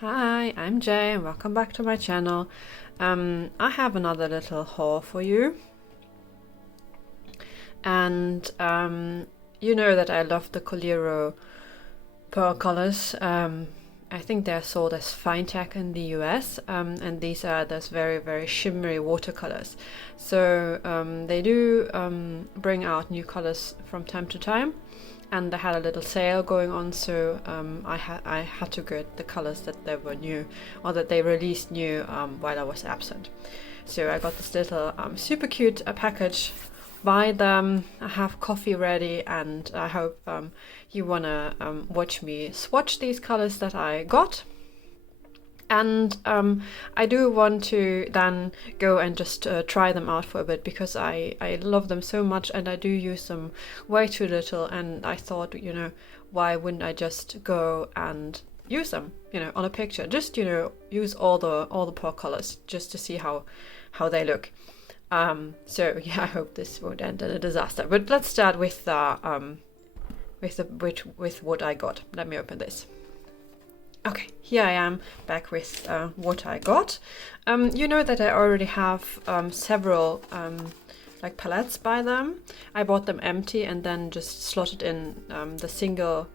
Hi, I'm Jay and welcome back to my channel. I have another little haul for you. And you know that I love the Coliro pearl colors. I think they're sold as fine tech in the US, and these are those very shimmery watercolors. So they do bring out new colors from time to time. And they had a little sale going on, so I had to get the colors that they were new, or that they released new while I was absent. So I got this little super cute package by them. I have coffee ready, and I hope you wanna watch me swatch these colors that I got. And I do want to then go and just try them out for a bit, because I love them so much and I do use them way too little, and I thought, you know, why wouldn't I just go and use them, you know, on a picture, just, you know, use all the pearl colors just to see how they look. So yeah, I hope this won't end in a disaster, but let's start with what I got. Let me open this. Okay, here I am back with what I got. You know that I already have several like palettes by them. I bought them empty and then just slotted in the single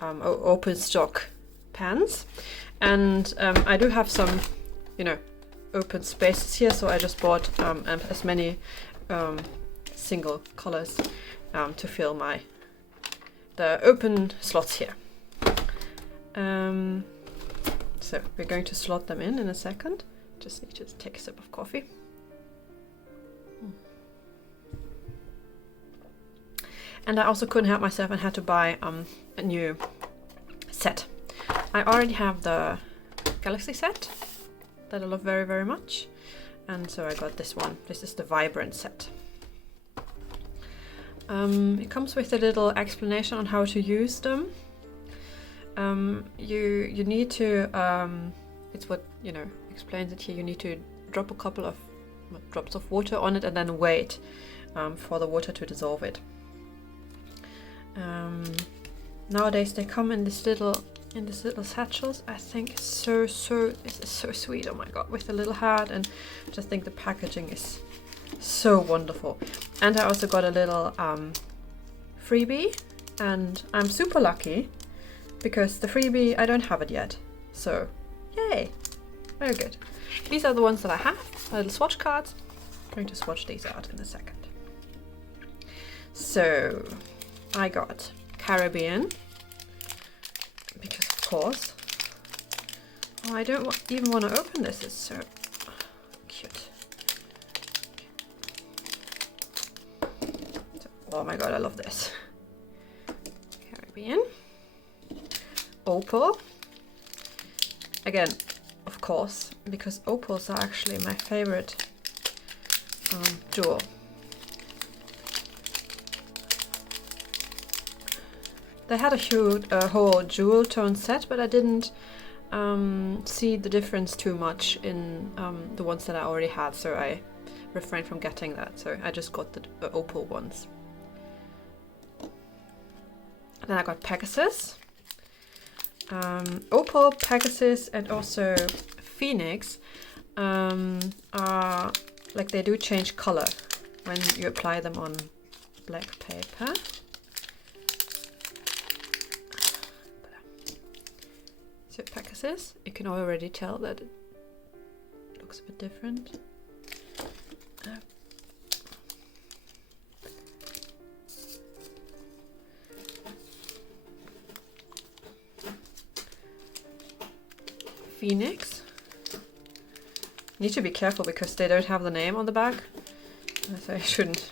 open stock pans. And I do have some, you know, open spaces here, so I just bought as many single colors to fill the open slots here. So we're going to slot them in a second. Just need to take a sip of coffee. And I also couldn't help myself and had to buy a new set. I already have the Galaxy set that I love very much, and so I got this one. This is the Vibrant set. It comes with a little explanation on how to use them. You need to, it's what, you know, explains it here, you need to drop a couple of drops of water on it and then wait for the water to dissolve it. Nowadays they come in this little satchels. I think this is so sweet. Oh my god, with a little heart, and I just think the packaging is so wonderful. And I also got a little freebie, and I'm super lucky, because the freebie, I don't have it yet. So, yay! Very good. These are the ones that I have, little swatch cards. I'm going to swatch these out in a second. So, I got Caribbean, because of course. Oh, I don't even want to open this, it's so cute. Oh my god, I love this. Caribbean. Opal. Again, of course, because opals are actually my favorite jewel. They had a whole jewel tone set, but I didn't see the difference too much in the ones that I already had, so I refrained from getting that. So I just got the opal ones. Then I got Pegasus. Opal, Pegasus, and also Phoenix are like, they do change color when you apply them on black paper. So Pegasus, you can already tell that it looks a bit different. Phoenix. Need to be careful because they don't have the name on the back, so I shouldn't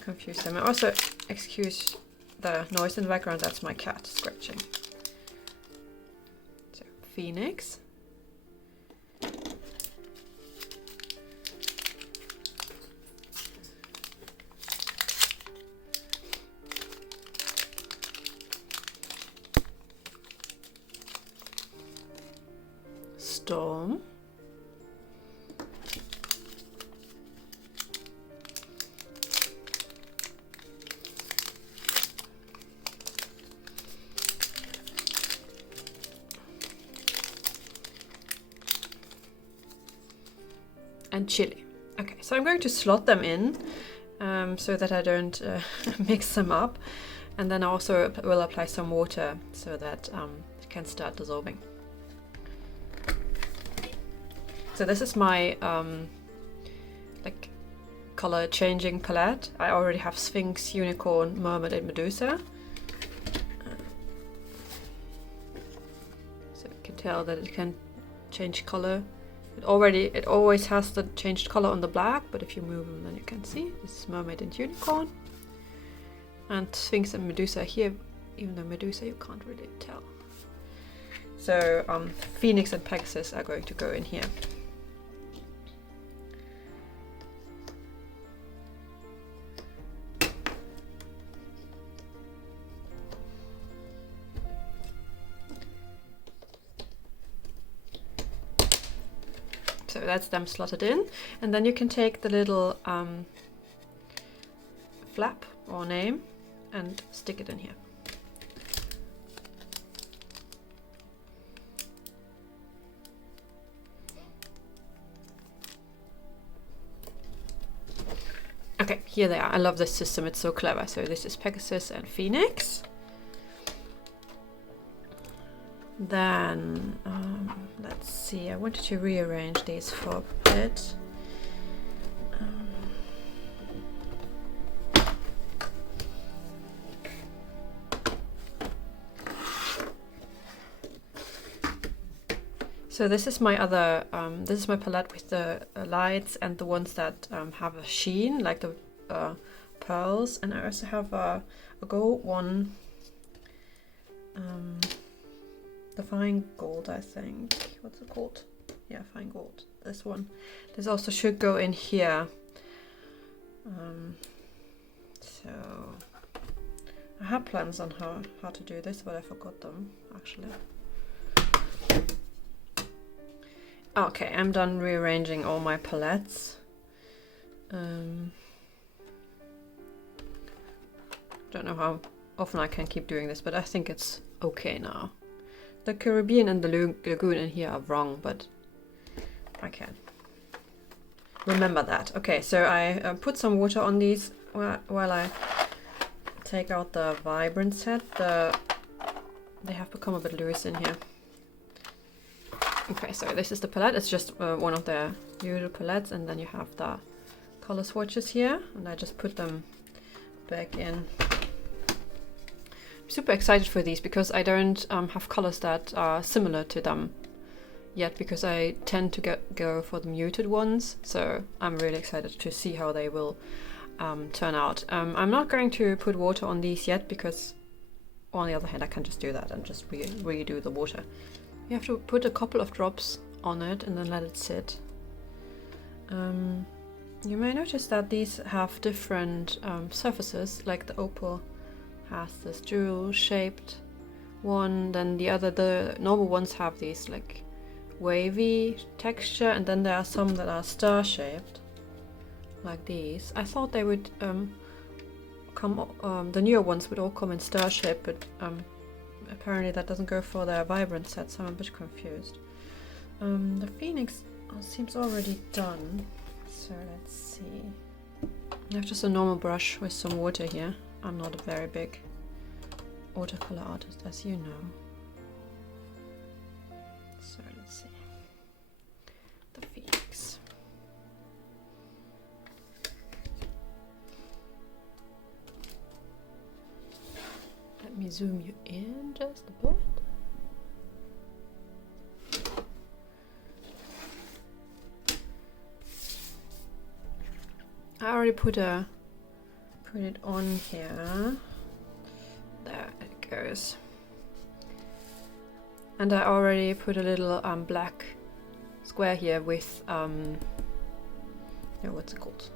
confuse them. Also, excuse the noise in the background, that's my cat scratching. So, Phoenix. Storm. and chili. Okay, so I'm going to slot them in so that I don't mix them up. And then I also will apply some water so that it can start dissolving. So this is my like color changing palette. I already have Sphinx, Unicorn, Mermaid and Medusa. So you can tell that it can change color. It always has the changed color on the black, but if you move them then you can see. This is Mermaid and Unicorn. And Sphinx and Medusa here, even though Medusa you can't really tell. So Phoenix and Pegasus are going to go in here. So that's them slotted in, and then you can take the little flap or name and stick it in here. Okay, here they are. I love this system, it's so clever. So this is Pegasus and Phoenix. Then let's see, I wanted to rearrange these for a bit. So this is my other, this is my palette with the lights and the ones that have a sheen, like the pearls. And I also have a gold one. The fine gold, I think. What's it called? Yeah, fine gold. This one. This also should go in here. So I had plans on how to do this, but I forgot them actually. Okay, I'm done rearranging all my palettes. Don't know how often I can keep doing this, but I think it's okay now. The Caribbean and the Lagoon in here are wrong, but I can remember that. Okay, so I put some water on these while I take out the Vibrant set. They have become a bit loose in here. Okay, so this is the palette. It's just one of the usual palettes, and then you have the color swatches here, and I just put them back in. I'm super excited for these because I don't have colors that are similar to them yet, because I tend to go for the muted ones. So I'm really excited to see how they will turn out. I'm not going to put water on these yet because, on the other hand, I can just do that and just redo the water. You have to put a couple of drops on it and then let it sit. You may notice that these have different surfaces, like the opal has this jewel shaped one, then the normal ones have these like wavy texture, and then there are some that are star shaped like these. I thought they would the newer ones would all come in star shape, but apparently that doesn't go for their Vibrant set, so I'm a bit confused. The Phoenix seems already done, so let's see. I have just a normal brush with some water here. I'm not a very big watercolor artist, as you know. So let's see. The Phoenix. Let me zoom you in just a bit. I already put it on here. There it goes. And I already put a little black square here with what's it called?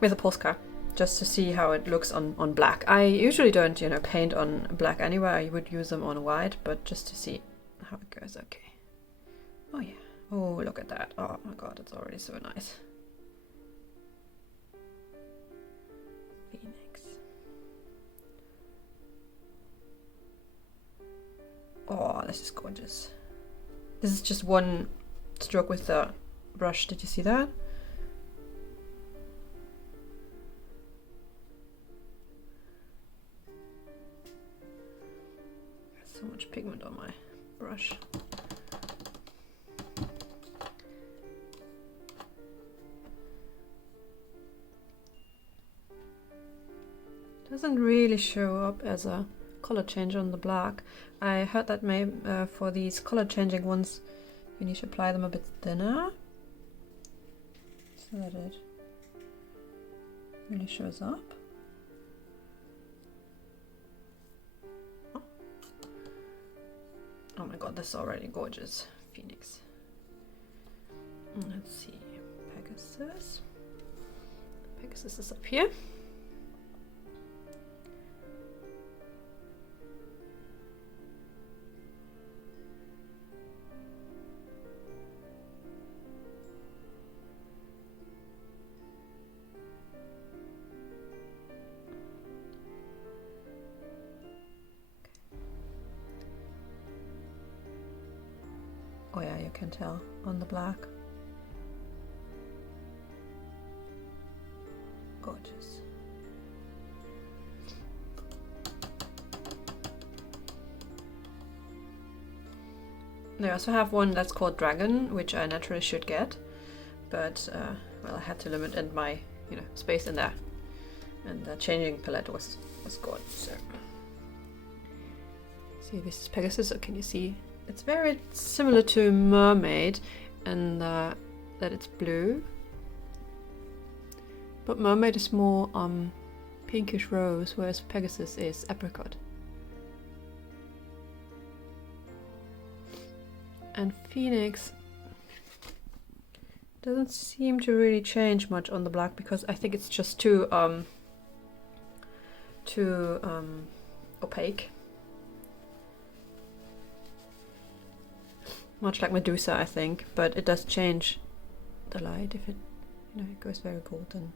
With a Posca, just to see how it looks on black. I usually don't, paint on black anyway. I would use them on white, but just to see how it goes. Okay. Oh yeah. Oh, look at that. Oh my god, it's already so nice. Phoenix. Oh, this is gorgeous. This is just one stroke with the brush. Did you see that? So much pigment on my brush. Doesn't really show up as a color change on the black. I heard that maybe for these color changing ones you need to apply them a bit thinner so that it really shows up. Oh my god, this is already gorgeous. Phoenix. Let's see. Pegasus. Pegasus is up here. Oh yeah, you can tell on the black. Gorgeous. They also have one that's called Dragon, which I naturally should get, but well, I had to limit in my space in there, and the changing palette was gone. So see, this is Pegasus. So can you see? It's very similar to Mermaid, and that it's blue. But Mermaid is more pinkish rose, whereas Pegasus is apricot. And Phoenix doesn't seem to really change much on the black, because I think it's just too opaque. Much like Medusa, I think, but it does change the light if it, it goes very golden.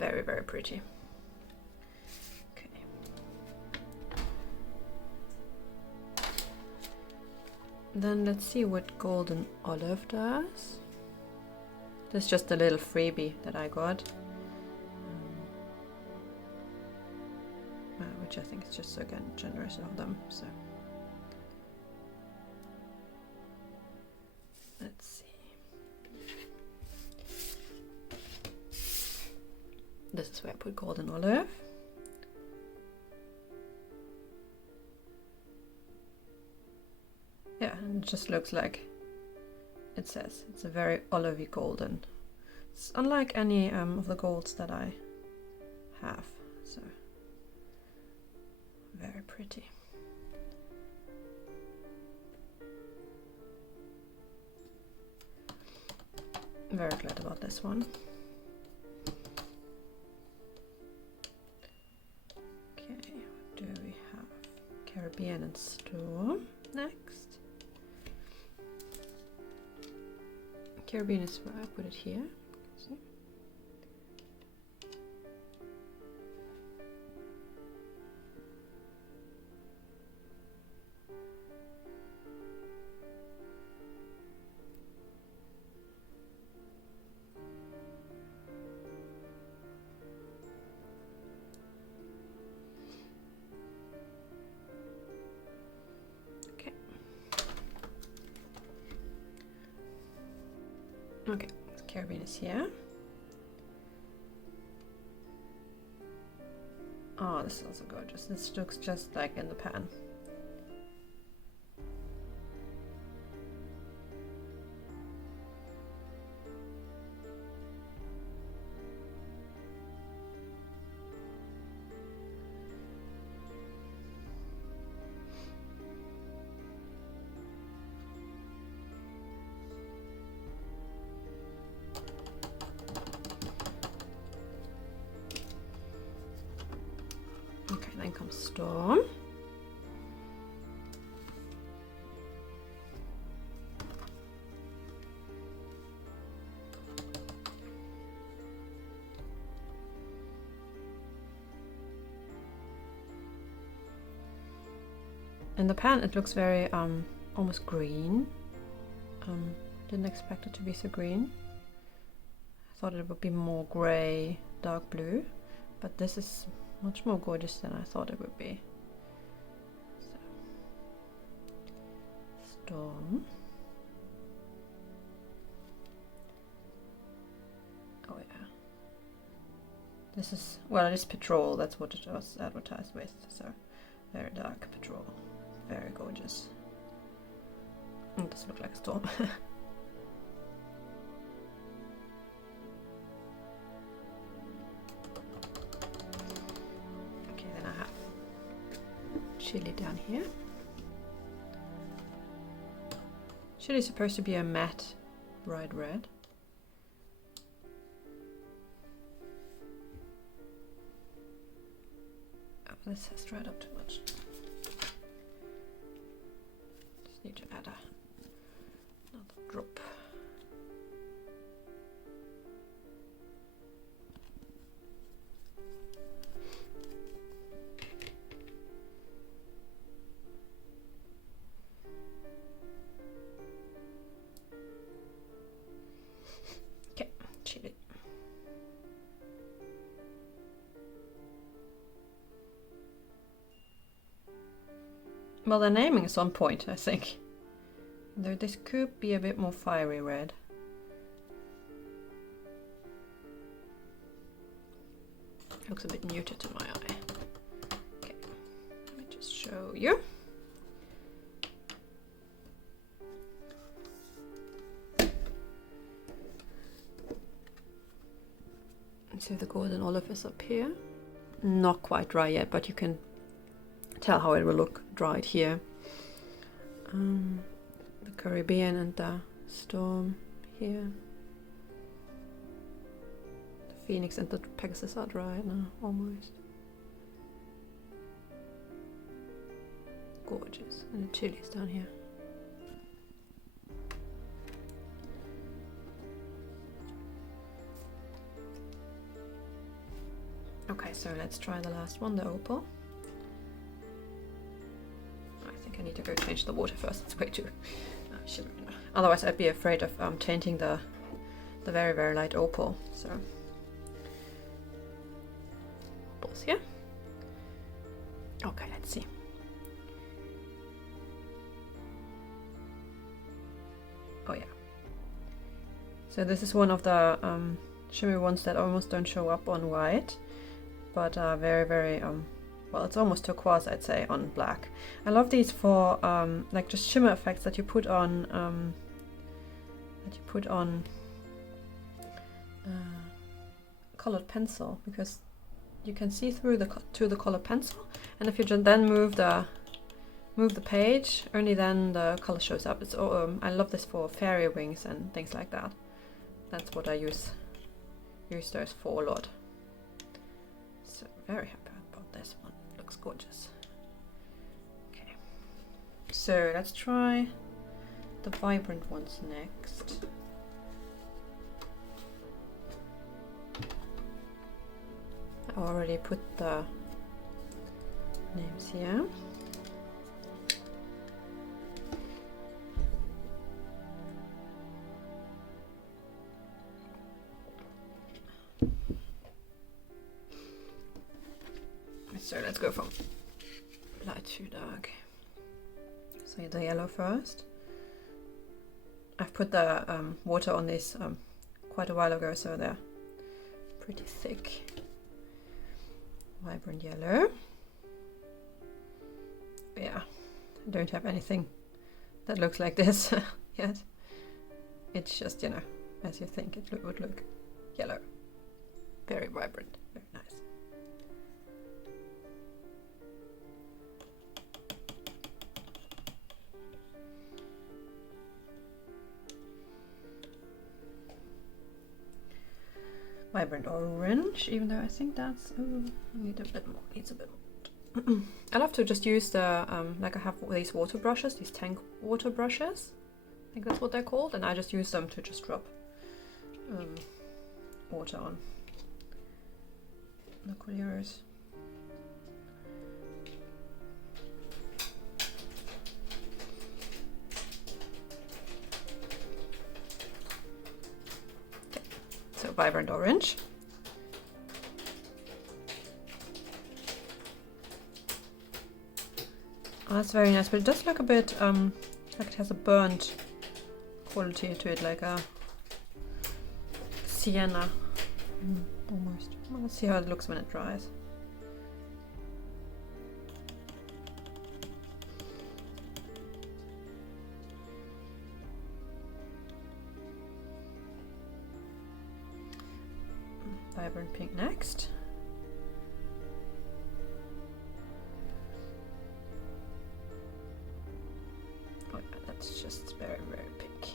Very, very pretty. Okay. Then let's see what Golden Olive does. This is just a little freebie that I got, which I think is just so generous of them. So. Let's see. This is where I put Golden Olive. Yeah, and it just looks like it says. It's a very olivey golden. It's unlike any of the golds that I have, so very pretty. Very glad about this one. Okay, what do we have? Caribbean and Storm next. Caribbean is where I put it here. See? Okay, Caribbean is here. Oh, this is also gorgeous. This looks just like in the pan. Then comes Storm. In the pan it looks very almost green, Didn't expect it to be so green. I thought it would be more grey, dark blue, but this is much more gorgeous than I thought it would be. So, Storm. Oh yeah. This is, well, it is Petrol, that's what it was advertised with, so very dark Petrol. Very gorgeous. It does look like a storm. Okay, then I have Chili down here. Chili is supposed to be a matte bright red. Oh, this has dried up too much. Just need to add another drop. Okay, chili. Well, the naming is on point, I think. Though this could be a bit more fiery red. Looks a bit muted to my eye. Okay, let me just show you. So the golden olive is up here. Not quite dry yet, but you can tell how it will look dried here. The Caribbean and the Storm here. The Phoenix and the Pegasus are dry now, almost. Gorgeous. And the chilies down here. Okay, so let's try the last one, the opal. I think I need to go change the water first. It's way too shimmery now. Otherwise, I'd be afraid of tainting the very, very light opal. So, pause here. Okay, let's see. Oh yeah. So this is one of the shimmery ones that almost don't show up on white, but are very, very well, it's almost turquoise, I'd say, on black. I love these for like just shimmer effects that you put on colored pencil, because you can see through the colored pencil, and if you then move the page, only then the color shows up. It's I love this for fairy wings and things like that. That's what I use those for a lot. So very happy about this one. Looks gorgeous. Okay, so let's try the vibrant ones next. I already put the names here. So let's go from light to dark. So the yellow first. I've put the water on this quite a while ago, so they're pretty thick. Vibrant yellow. Yeah, I don't have anything that looks like this yet. It's just, you know, as you think it would look. Yellow. Very vibrant, very nice. Vibrant orange, even though I think that's needs a bit more. I love to just use the like I have these water brushes, these tank water brushes. I think that's what they're called, and I just use them to just drop water on the Coliros. vibrant orange. Oh, that's very nice, but it does look a bit like it has a burnt quality to it, like a sienna almost. Well, let's see how it looks when it dries. Vibrant pink next. Oh, that's just very, very pink.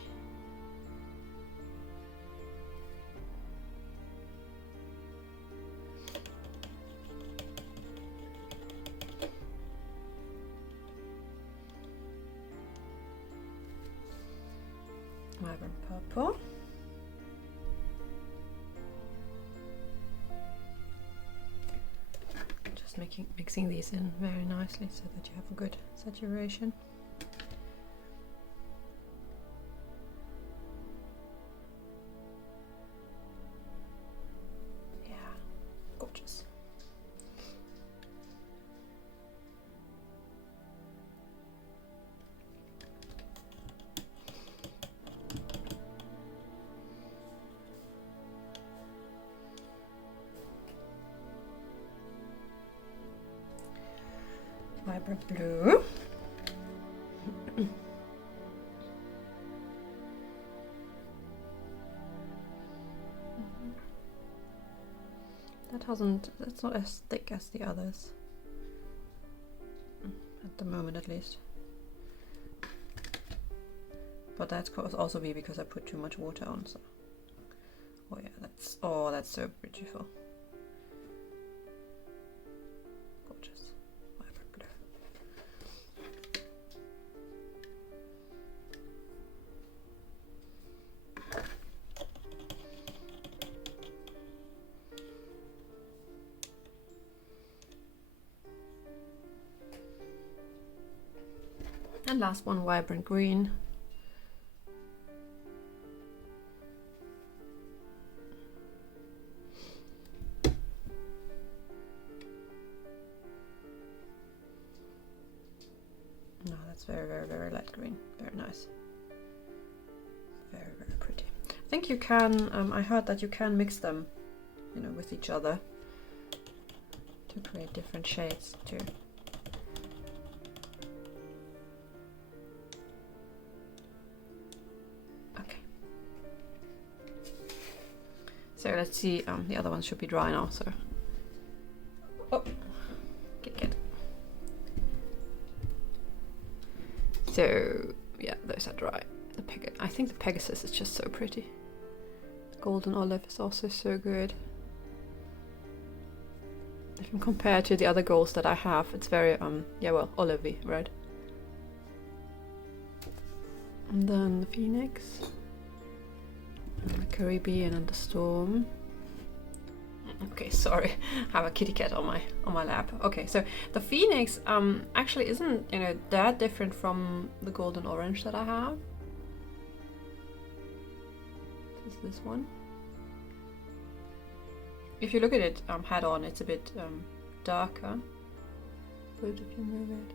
Vibrant purple. Mixing these in very nicely so that you have a good saturation. Yeah, gorgeous. Vibrant blue. That's not as thick as the others. At the moment at least. But that could also be because I put too much water on, so. Oh yeah, that's so beautiful. Gorgeous. Vibrant blue. And last one, vibrant green. No, that's very, very, very light green. Very nice. Very, very pretty. I think you can, I heard that you can mix them, you know, with each other to create different shades too. So let's see, the other ones should be dry now, so. Oh, good. So, yeah, those are dry. I think the Pegasus is just so pretty. The golden olive is also so good. If you compare to the other golds that I have, it's very, yeah, well, olivey, right? And then the Phoenix. And the Caribbean and the Storm. Okay, sorry, I have a kitty cat on my lap. Okay, so the Phoenix actually isn't, you know, that different from the golden orange that I have. This is this one. If you look at it head on, it's a bit darker. But if you move it,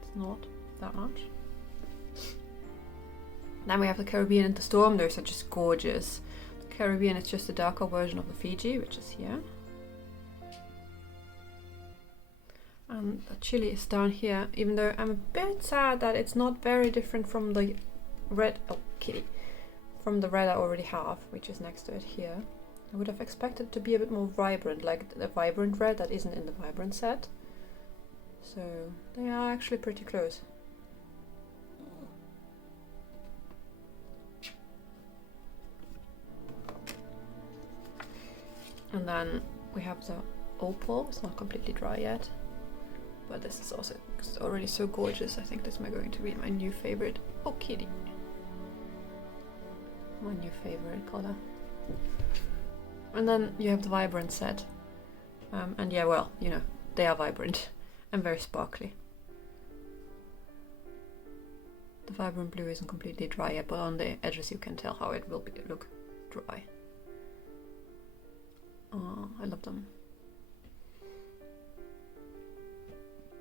it's not that much. Then we have the Caribbean and the Storm. Those are just gorgeous. The Caribbean is just a darker version of the Fiji, which is here. And the Chili is down here, even though I'm a bit sad that it's not very different from the red, oh kitty, from the red I already have, which is next to it here. I would have expected it to be a bit more vibrant, like the vibrant red that isn't in the vibrant set. So they are actually pretty close. And then we have the opal. It's not completely dry yet, but this is also already so gorgeous. I think this is going to be my new favorite. Oh, kitty. My new favorite color. And then you have the vibrant set. And yeah, well, you know, they are vibrant and very sparkly. The vibrant blue isn't completely dry yet, but on the edges you can tell how it will look. dry. Oh, I love them.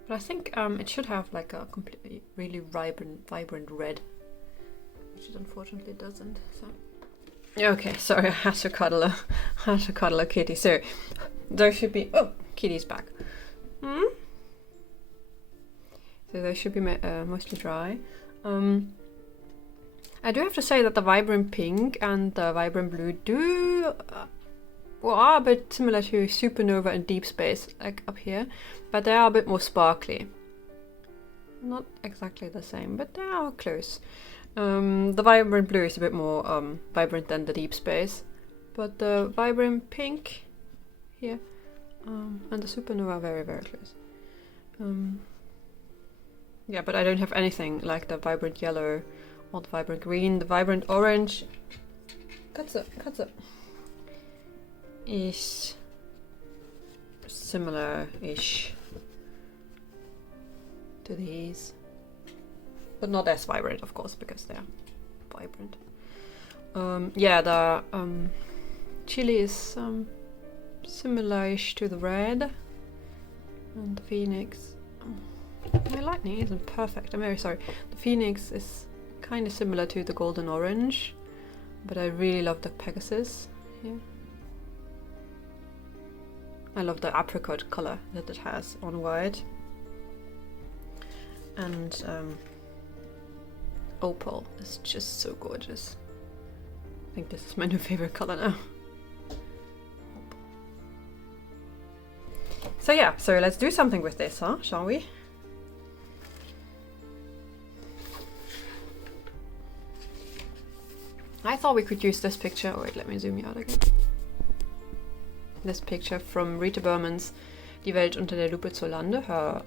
But I think it should have like a completely really vibrant red, which it unfortunately doesn't. So okay, sorry, I had to cuddle a kitty. So there should be kitty's back. So they should be mostly dry. I do have to say that the vibrant pink and the vibrant blue are a bit similar to Supernova and Deep Space, like up here, but they are a bit more sparkly. Not exactly the same, but they are close. The vibrant blue is a bit more vibrant than the Deep Space, but the vibrant pink here and the Supernova are very, very close. Yeah, but I don't have anything like the vibrant yellow or the vibrant green. The vibrant orange Katze is similar-ish to these, but not as vibrant, of course, because they're vibrant. Yeah, the chili is similar-ish to the red, and the phoenix. My lightning isn't perfect. I'm very sorry. The phoenix is kind of similar to the golden orange, but I really love the Pegasus here. I love the apricot color that it has on white. And opal is just so gorgeous. I think this is my new favorite color now. So yeah, so let's do something with this, huh? Shall we? I thought we could use this picture. Oh, wait, let me zoom you out again. This picture from Rita Berman's Die Welt unter der Lupe zur Lande, her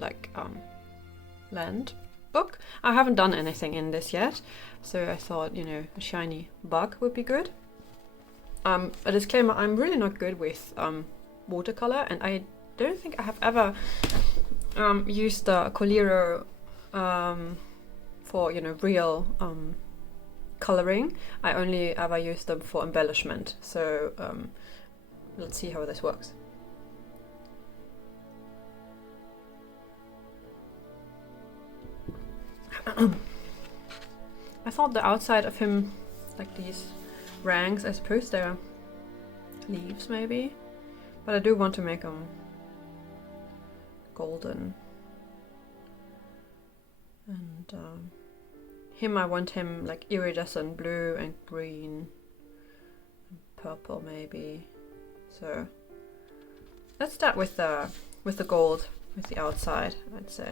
land book. I haven't done anything in this yet, so I thought, you know, a shiny bug would be good. A disclaimer, I'm really not good with watercolor, and I don't think I have ever used the Coliro for, you know, real coloring. I only ever use them for embellishment, so let's see how this works. I thought the outside of him, like these ranks, I suppose they're leaves maybe, but I do want to make them golden. And him, I want him like iridescent blue and green and purple maybe. So let's start with the gold, with the outside, I'd say.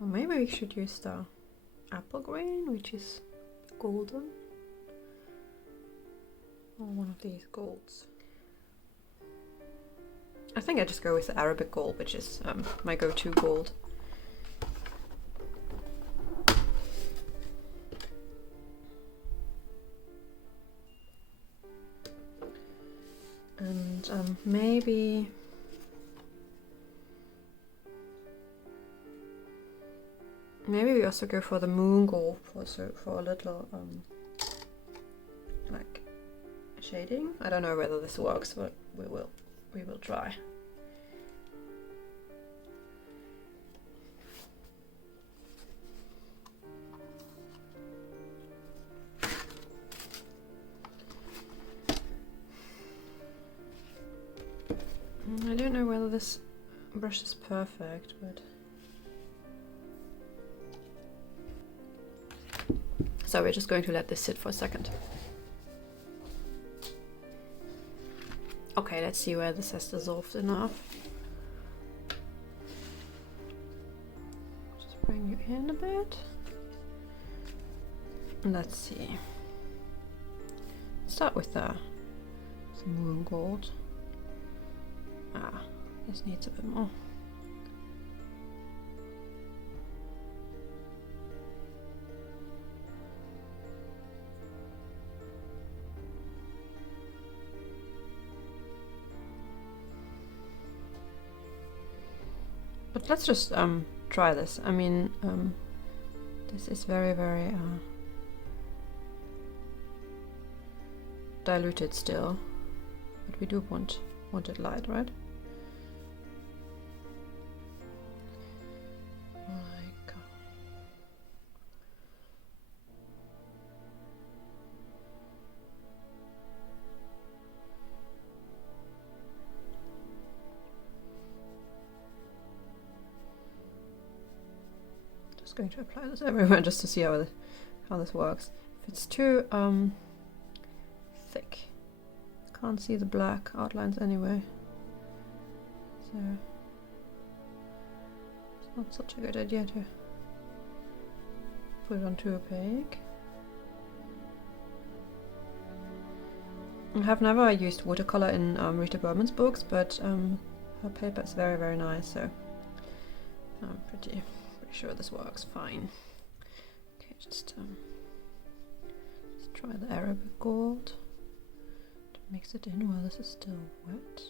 Or maybe we should use the apple green, which is golden. Or one of these golds. I think I just go with the Arabic gold, which is my go-to gold. And maybe we also go for the moon gold for a little like shading. I don't know whether this works, but we will try. I don't know whether this brush is perfect, but so we're just going to let this sit for a second. Okay, let's see where this has dissolved enough. Just bring you in a bit. Let's see. Start with some moon gold. This needs a bit more. But let's just try this. I mean, this is very, very diluted still, but we do want it light, right? Like just going to apply this everywhere just to see how this works. If it's too thick, can't see the black outlines anyway, so it's not such a good idea to put it on too opaque. I have never used watercolor in Rita Berman's books, but her paper is very, very nice, so I'm pretty sure this works fine. Okay, just let's try the Arabic gold to mix it in while this is still wet.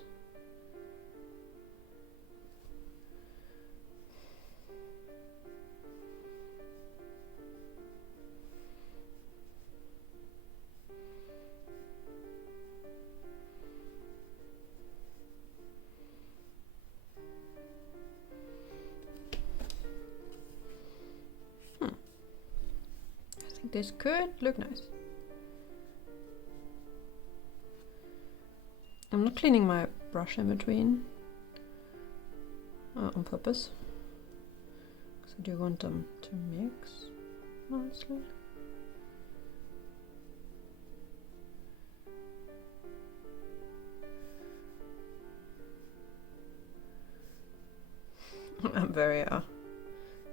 This could look nice. I'm not cleaning my brush in between on purpose, because I do want them to mix nicely. I'm very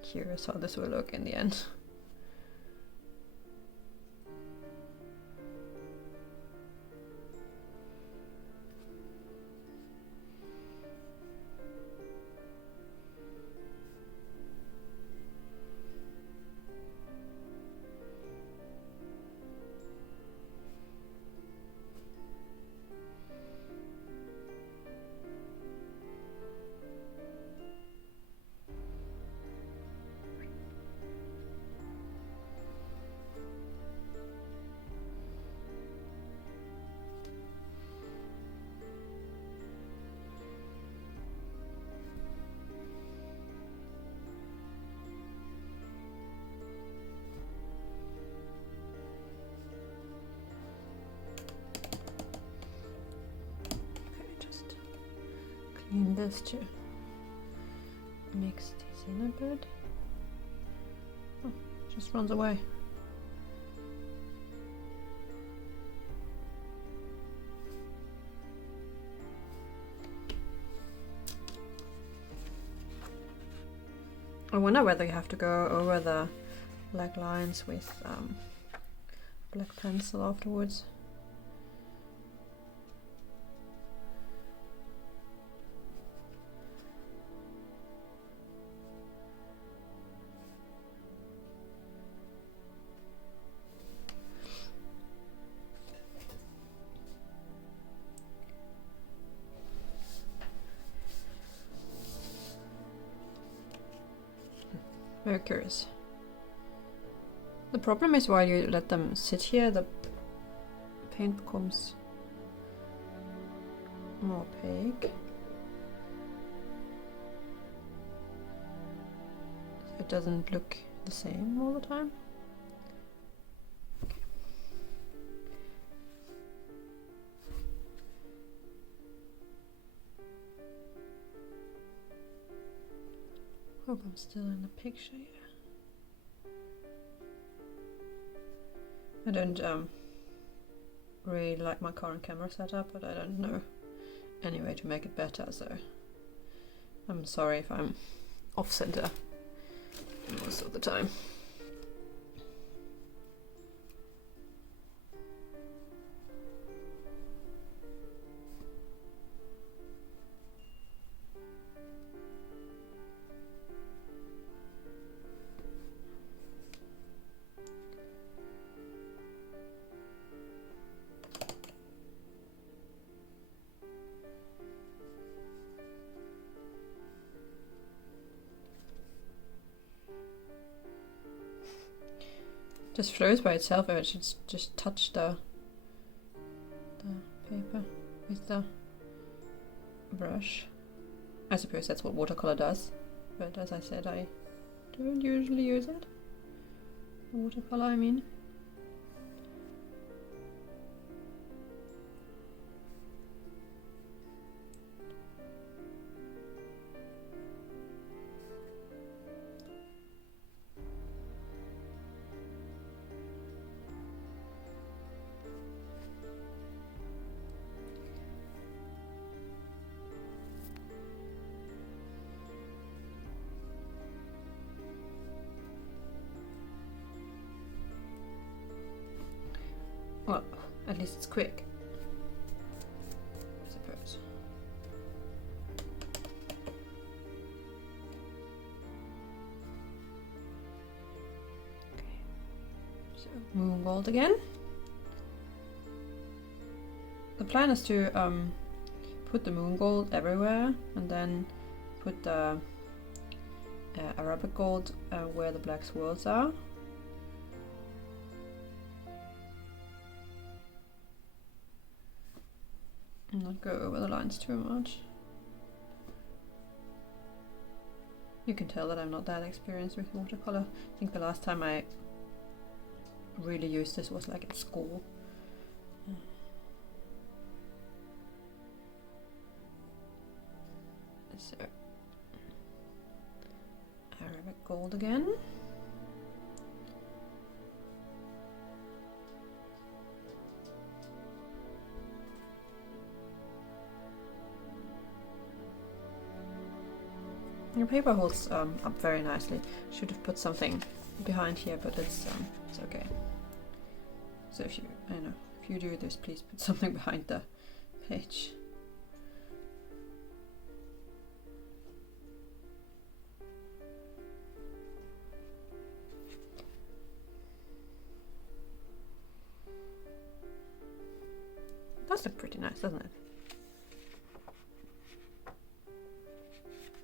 curious how this will look in the end. Clean this to mix these in a bit. Oh, it just runs away. I wonder whether you have to go over the black lines with black pencil afterwards. Very curious. The problem is while you let them sit here, the paint becomes more opaque. So it doesn't look the same all the time. Okay. Hope I'm still in the picture here. I don't really like my current camera setup, but I don't know any way to make it better, so I'm sorry if I'm off center most of the time. Just flows by itself. I should just touch the the brush. I suppose that's what watercolor does, but as I said, I don't usually use it. Watercolor, I mean. Well, at least it's quick, I suppose. Okay, so moon gold again. The plan is to put the moon gold everywhere and then put the Arabic gold where the black swirls are. Not go over the lines too much. You can tell that I'm not that experienced with watercolor. I think the last time I really used this was like at school. So, Arabic gold again. Your paper holds up very nicely. Should have put something behind here, but it's okay. So if you do this, please put something behind the page. Does look pretty nice, doesn't it?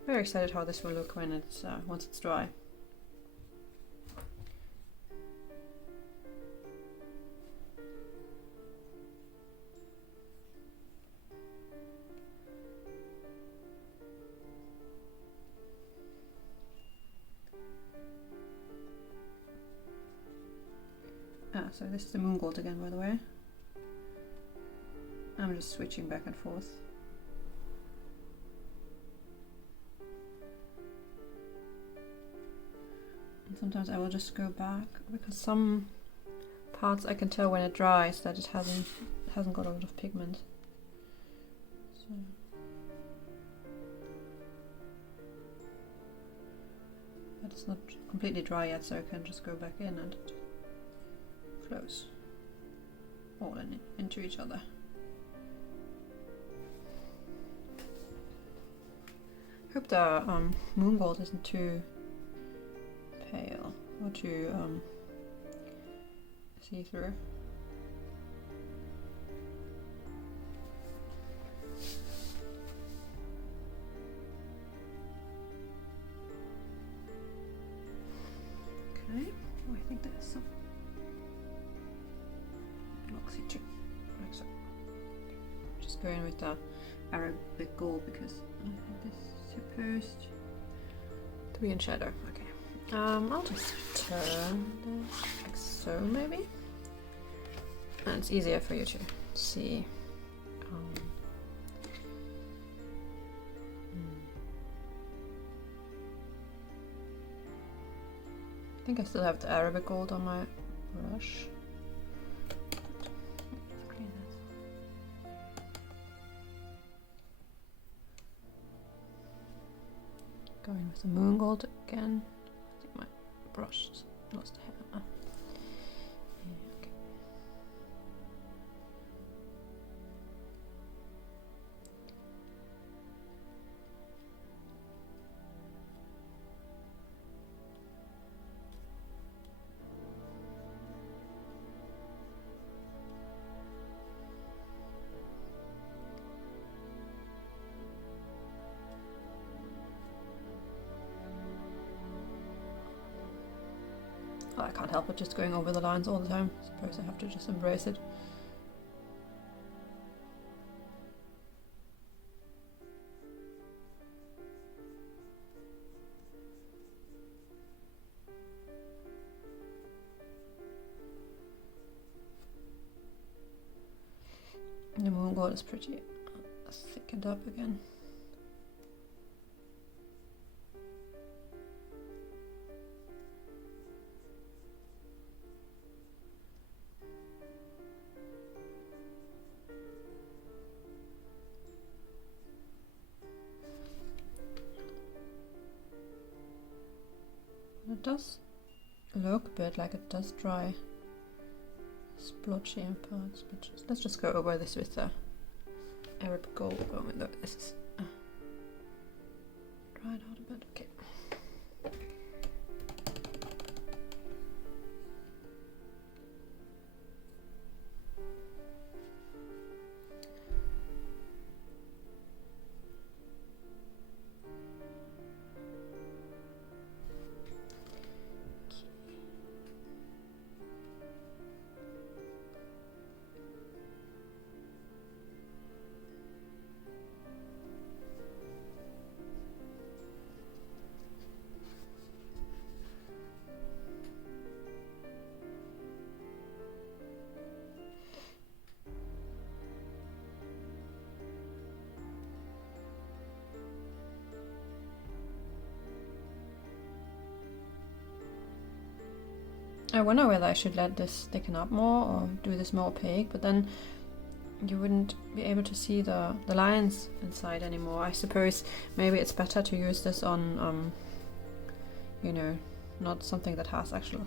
Very excited how this will look when it's once it's dry. So this is the moon gold again, by the way. I'm just switching back and forth. Sometimes I will just go back because some parts I can tell when it dries that it hasn't got a lot of pigment. So. But it's not completely dry yet, so I can just go back in and it flows all into each other. Hope the moon gold isn't too pale or too see-through. Okay, oh, I think there's some glossy too, like so. Just going with the Arabic gold because I think this is supposed to be in shadow. Okay. I'll just turn this like so, maybe, and it's easier for you to see. I think I still have the Arabic gold on my brush. Clean that. Going with the moon gold again. My brush lost hair. Yeah, okay. Well, I can't help it just going over the lines all the time. I suppose I have to just embrace it. gold is pretty thickened up again. It does look a bit like it does dry. Splotchy in parts, but let's just go over this with the Arab gold. Oh, no, this is dried out a bit. Okay. I wonder whether I should let this thicken up more or do this more opaque, but then you wouldn't be able to see the lines inside anymore. I suppose maybe it's better to use this on, you know, not something that has actual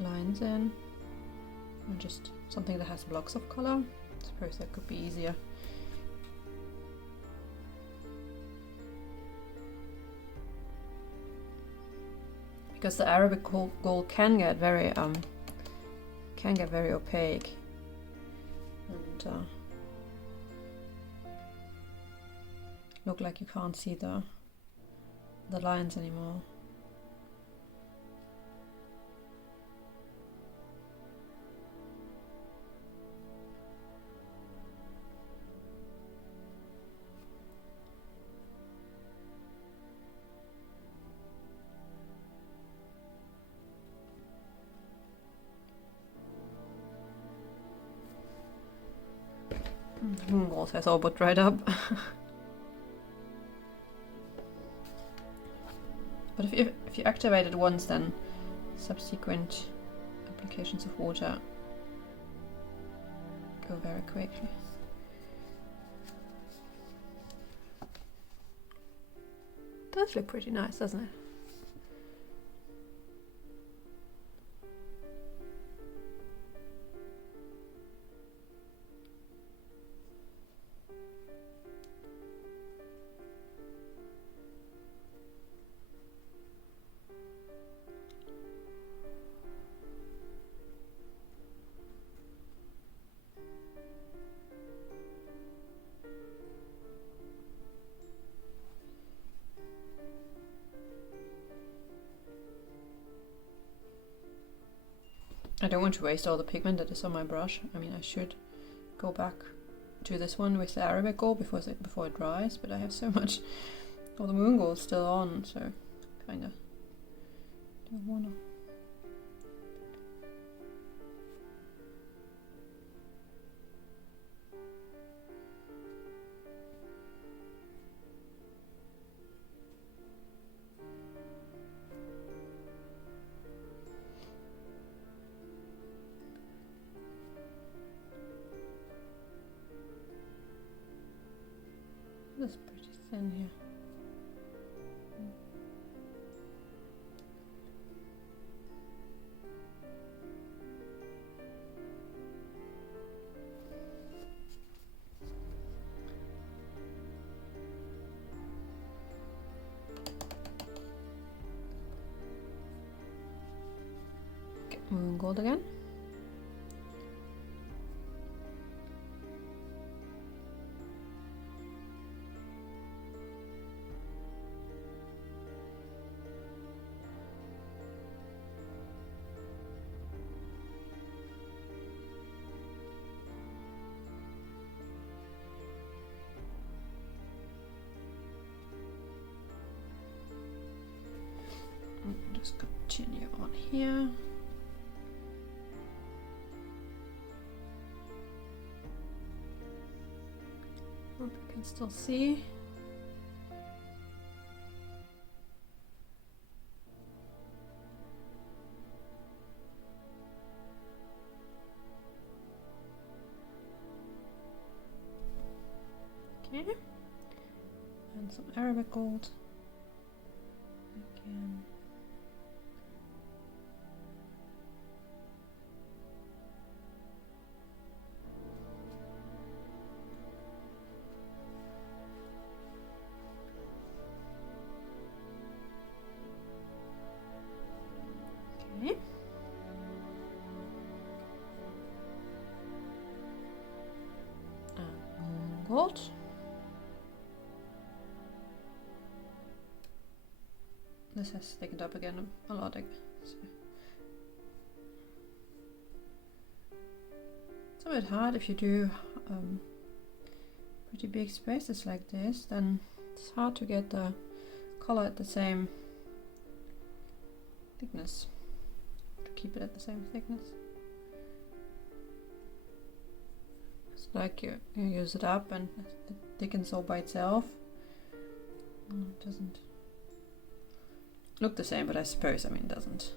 lines in, or just something that has blocks of color. I suppose that could be easier. Because the Arabic gold can get very opaque, and look like you can't see the lines anymore. Gold has all but dried up. But if you activate it once, then subsequent applications of water go very quickly. Does look pretty nice, doesn't it? I don't want to waste all the pigment that is on my brush. I mean, I should go back to this one with the Arabic gold before it dries, but I have so much of the moon gold still on, so kinda don't wanna. That's pretty thin here. Okay, moon gold again. Just continue on here. can still see. Okay. And some Arabic gold. Again. Okay. Gold. This has thickened up again a lot. So. It's a bit hard if you do pretty big spaces like this, then it's hard to get the color at the same thickness, to keep it at the same thickness. It's like you use it up and it thickens all by itself. It doesn't look the same, but I suppose, I mean, it doesn't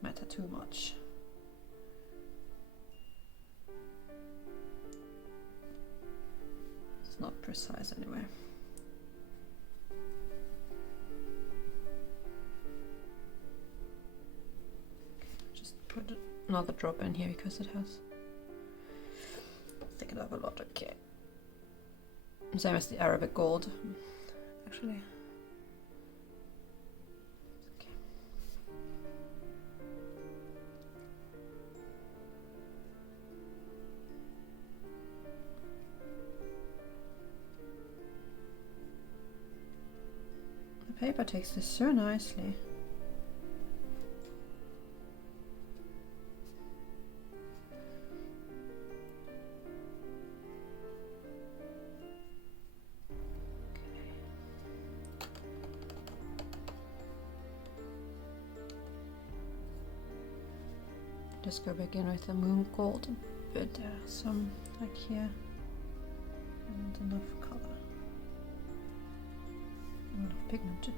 matter too much. It's not precise anyway. Just put another drop in here because it has thickened up a lot. Okay. Same as the Arabic gold, actually. The paper takes this so nicely. Just go back in with the moon gold a bit, some like here, and enough color. A lot of pigment too.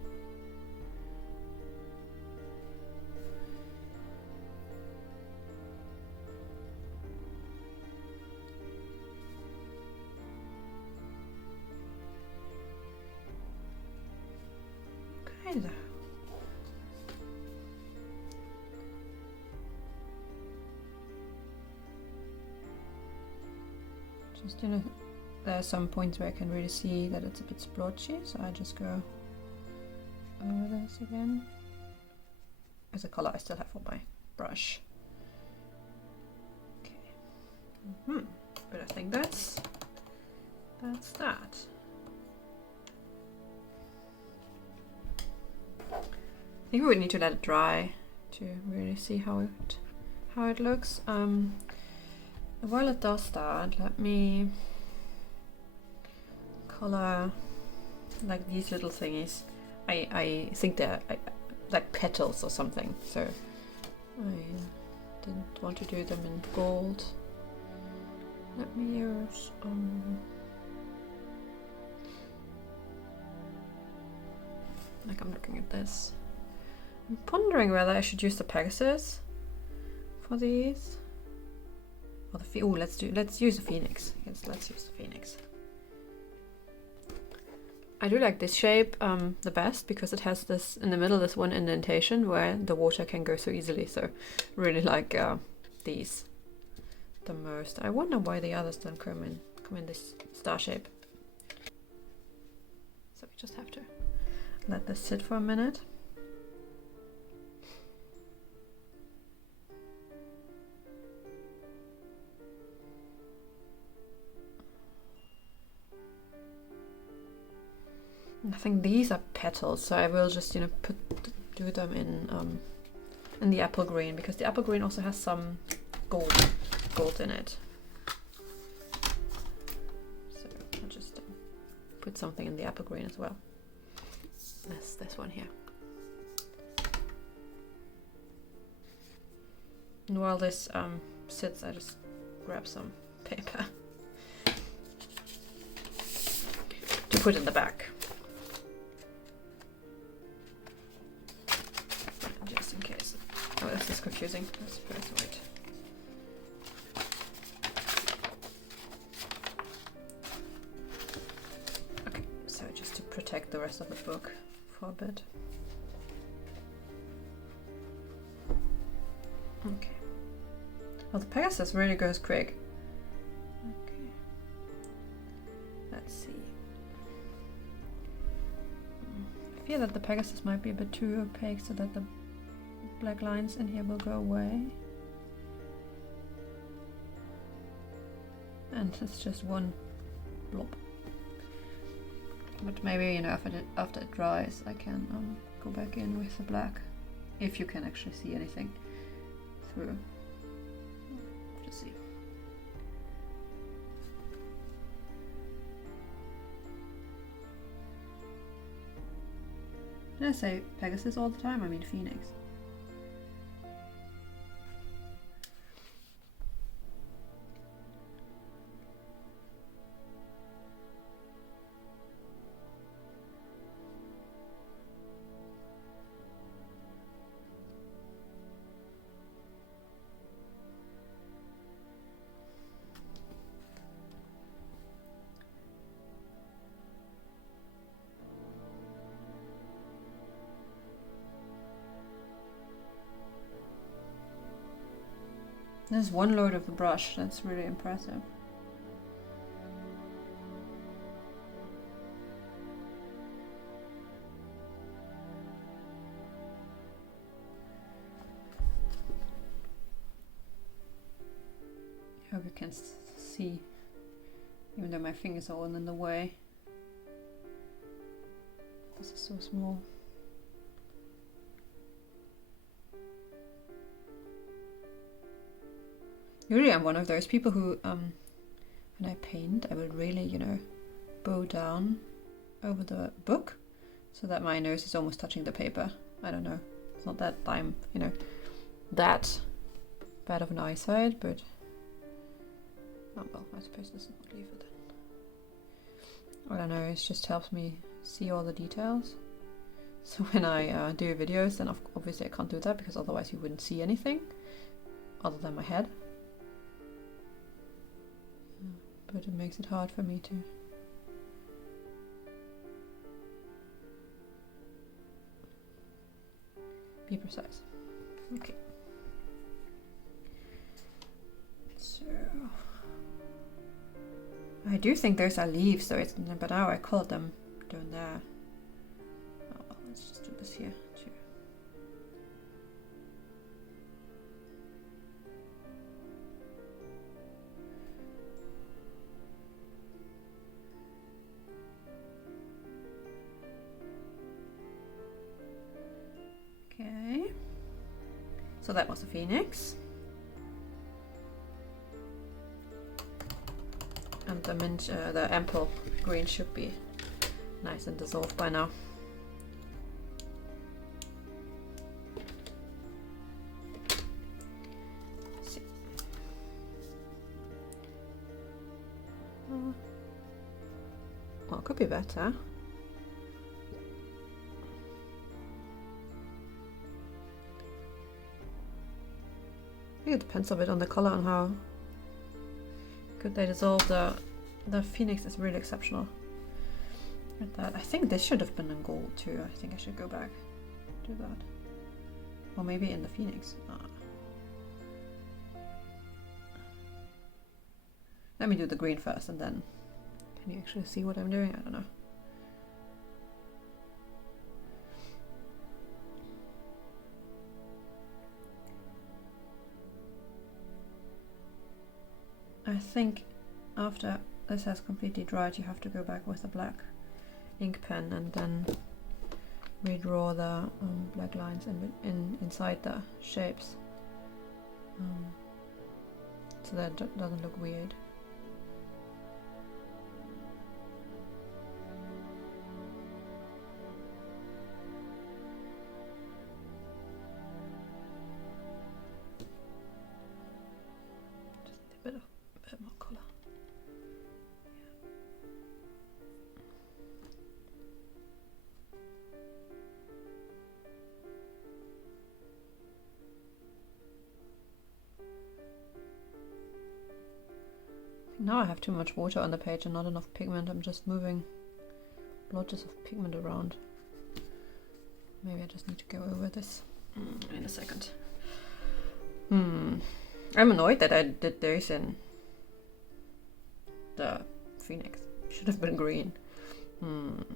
Okay there. Just, you know, there are some points where I can really see that it's a bit splotchy, so I just go over this again. As a color I still have on my brush. Okay. But I think that's that. I think we would need to let it dry to really see how it looks. While it does that, let me color like these little thingies. I think they're like petals or something, so I didn't want to do them in gold. Let me use like I'm looking at this. I'm pondering whether I should use the Pegasus for these. Or let's use the Phoenix. Yes, let's use the Phoenix. I do like this shape the best because it has this in the middle, this one indentation where the water can go so easily. So really like these the most. I wonder why the others don't come in this star shape. So we just have to let this sit for a minute. I think these are petals, so I will just, you know, do them in the apple green, because the apple green also has some gold in it. So I'll just put something in the apple green as well. This one here. And while this sits, I just grab some paper. put in the back. Just in case. Oh, this is confusing. Let's press wait. Okay, so just to protect the rest of the book for a bit. Okay. Well, the Pegasus really goes quick. Okay. Let's see. I feel that the Pegasus might be a bit too opaque so that the black lines in here will go away. And it's just one blob. But maybe, you know, after it dries, I can go back in with the black, if you can actually see anything through. Just see. Did I say Pegasus all the time? I mean Phoenix. There's one load of the brush, that's really impressive. I hope you can see, even though my fingers are all in the way. This is so small. Usually I'm one of those people who, when I paint, I will really, you know, bow down over the book so that my nose is almost touching the paper. I don't know. It's not that I'm, you know, that bad of an eyesight, but oh well, I suppose this is not leave it then. I don't know, it just helps me see all the details. So when I do videos, then obviously I can't do that because otherwise you wouldn't see anything other than my head. But it makes it hard for me to be precise. Okay. So I do think those are leaves, so it's, but now I called them down there. Oh, well, let's just do this here too. Okay, so that was a phoenix. And the mint, the ample green should be nice and dissolved by now. Let's see. Well, it could be better. I think it depends a bit on the color and how good they dissolve. The phoenix is really exceptional at that. I think this should have been in gold too. I think I should go back to that. Or maybe in the phoenix. Let me do the green first and then can you actually see what I'm doing? I don't know. I think after this has completely dried, you have to go back with a black ink pen and then redraw the black lines inside the shapes, so that it doesn't look weird. Now I have too much water on the page and not enough pigment. I'm just moving blotches of pigment around. Maybe I just need to go over this in a second. I'm annoyed that I did this in the Phoenix. Should have been green. No,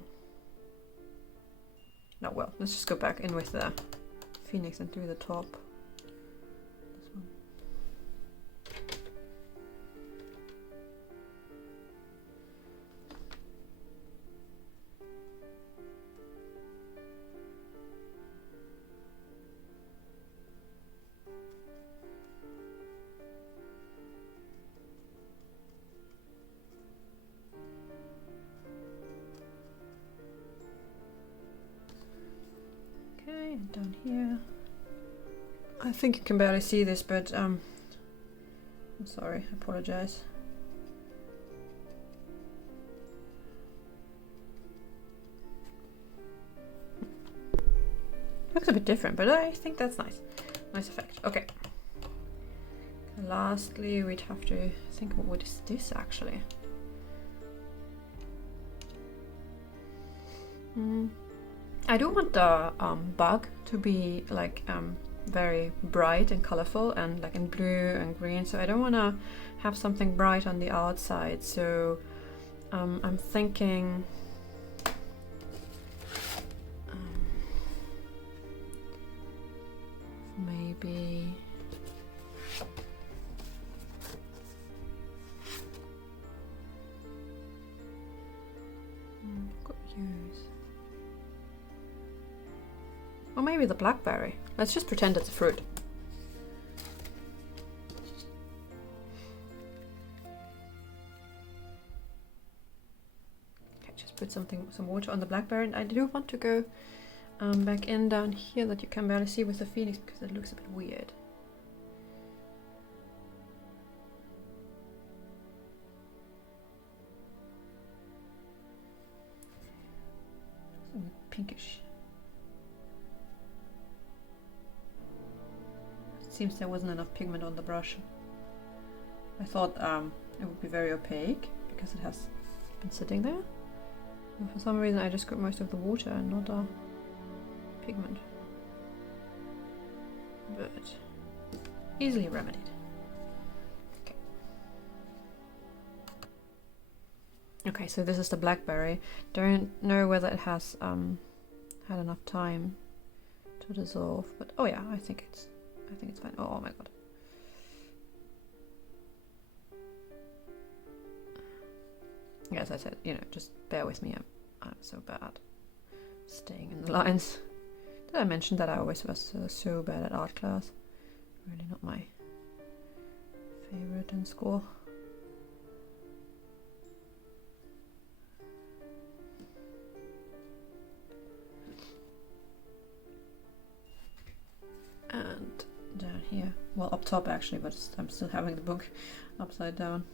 well, let's just go back in with the Phoenix and do the top. This one. Down here. I think you can barely see this, but I'm sorry, I apologize. Looks a bit different, but I think that's nice. Nice effect. Okay. Lastly, we'd have to think, what is this actually? I do want the bug to be like very bright and colorful and like in blue and green, so I don't want to have something bright on the outside, so I'm thinking maybe could use. Or maybe the blackberry. Let's just pretend it's a fruit. Okay, just put some water on the blackberry. And I do want to go back in down here that you can barely see with the Phoenix because it looks a bit weird. Pinkish. Seems there wasn't enough pigment on the brush. I thought it would be very opaque because it has been sitting there. And for some reason I just got most of the water and not the pigment. But easily remedied. Okay. Okay, so this is the blackberry. Don't know whether it has had enough time to dissolve, but oh yeah, I think it's fine. Oh my god. Yeah, as I said, you know, just bear with me. I'm so bad staying in the lines. Did I mention that I always was so bad at art class? Really not my favorite in school. And down here, well, up top actually, but I'm still having the book upside down.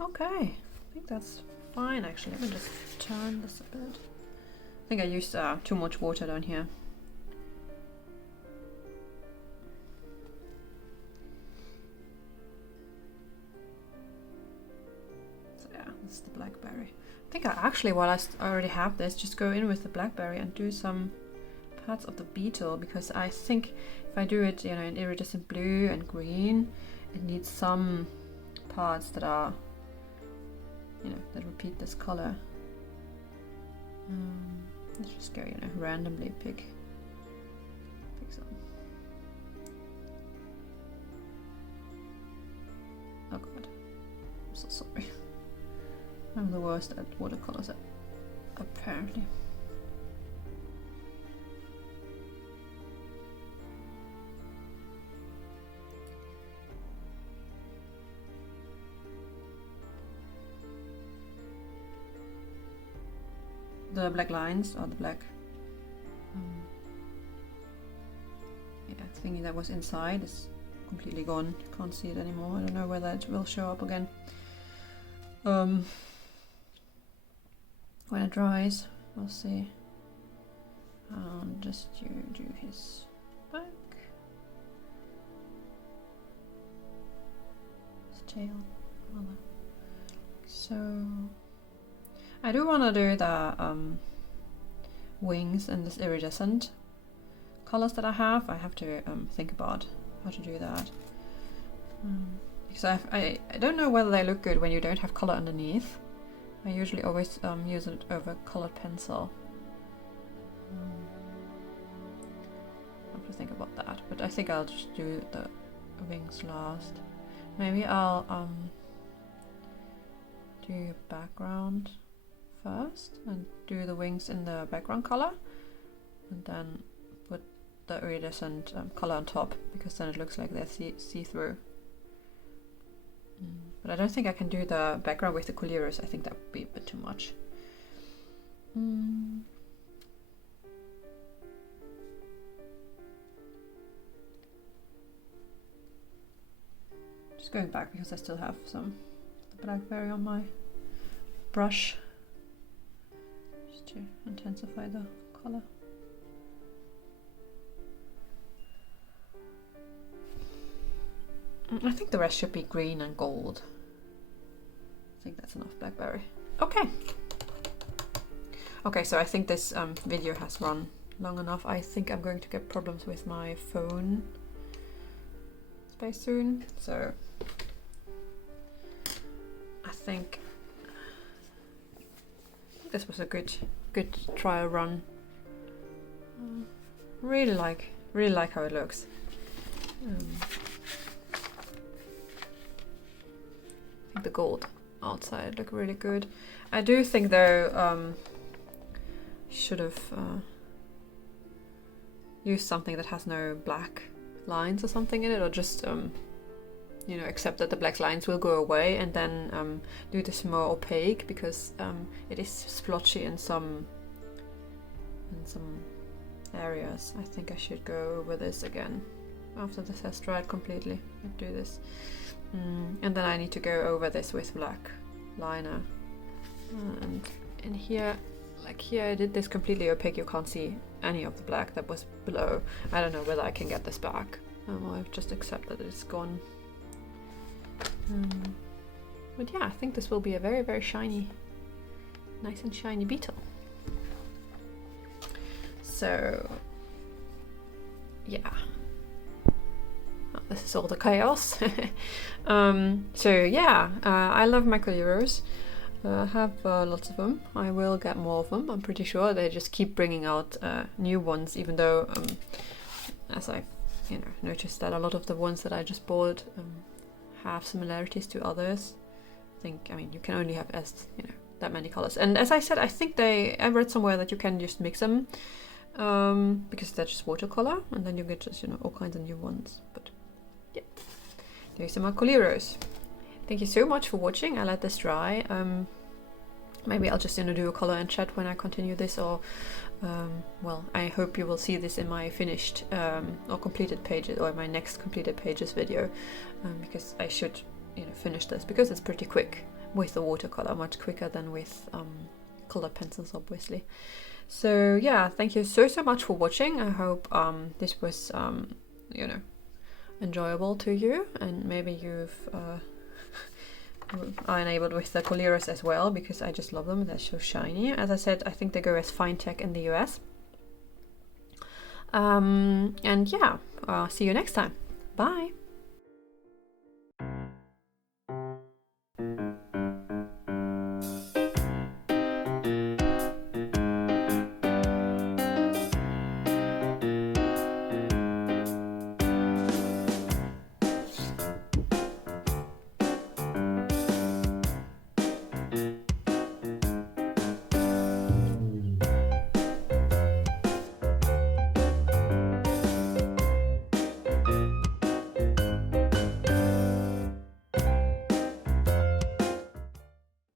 Okay, I think that's fine actually. Let me just turn this a bit. I think I used too much water down here. So yeah, this is the blackberry. I think I actually, while I already have this, just go in with the blackberry and do some parts of the beetle, because I think if I do it, you know, in iridescent blue and green, it needs some parts that are, you know, that repeat this color. Let's just go, you know, randomly pick some. Oh god, I'm so sorry. I'm the worst at watercolors, apparently. The black lines, or the black yeah, thingy that was inside is completely gone. You can't see it anymore. I don't know whether it will show up again. When it dries, we'll see. Just you do his back, his tail. So I do want to do the wings and this iridescent colors that I have. I have to think about how to do that, because I don't know whether they look good when you don't have color underneath. I usually always use it over colored pencil. I have to think about that, but I think I'll just do the wings last. Maybe I'll do background first and do the wings in the background color, and then put the iridescent color on top, because then it looks like they're see-through. But I don't think I can do the background with the Coliros. I think that would be a bit too much. Just going back because I still have some blackberry on my brush, just to intensify the color. I think the rest should be green and gold. I think that's enough blackberry. Okay. Okay, so I think this video has run long enough. I think I'm going to get problems with my phone space soon, so I think this was a good trial run. Really like how it looks. I think the gold outside look really good. I do think though should have used something that has no black lines or something in it, or just you know, accept that the black lines will go away, and then do this more opaque, because it is splotchy in some areas. I think I should go over this again after this has dried completely and do this. And then I need to go over this with black liner, and in here, like here, I did this completely opaque. You can't see any of the black that was below. I don't know whether I can get this back, or I've just accepted that it's gone. But yeah, I think this will be a very, very shiny, nice and shiny beetle. So yeah, this is all the chaos. So yeah, I love my Coliros. I have lots of them. I will get more of them. I'm pretty sure they just keep bringing out new ones, even though as I noticed that a lot of the ones that I just bought have similarities to others. I mean, you can only have that many colors. And as I said, I think I read somewhere that you can just mix them, because they're just watercolor, and then you get just all kinds of new ones. But yeah, there's some more Coliros. Thank you so much for watching. I let this dry. Maybe I'll just do a color and chat when I continue this, or well, I hope you will see this in my finished or completed pages, or my next completed pages video, because I should finish this, because it's pretty quick with the watercolor, much quicker than with colored pencils, obviously. So yeah, thank you so much for watching. I hope this was enjoyable to you, and maybe you've are enabled with the Coliros as well, because I just love them. They're so shiny. As I said, I think they go as fine tech in the US. And yeah, see you next time. Bye.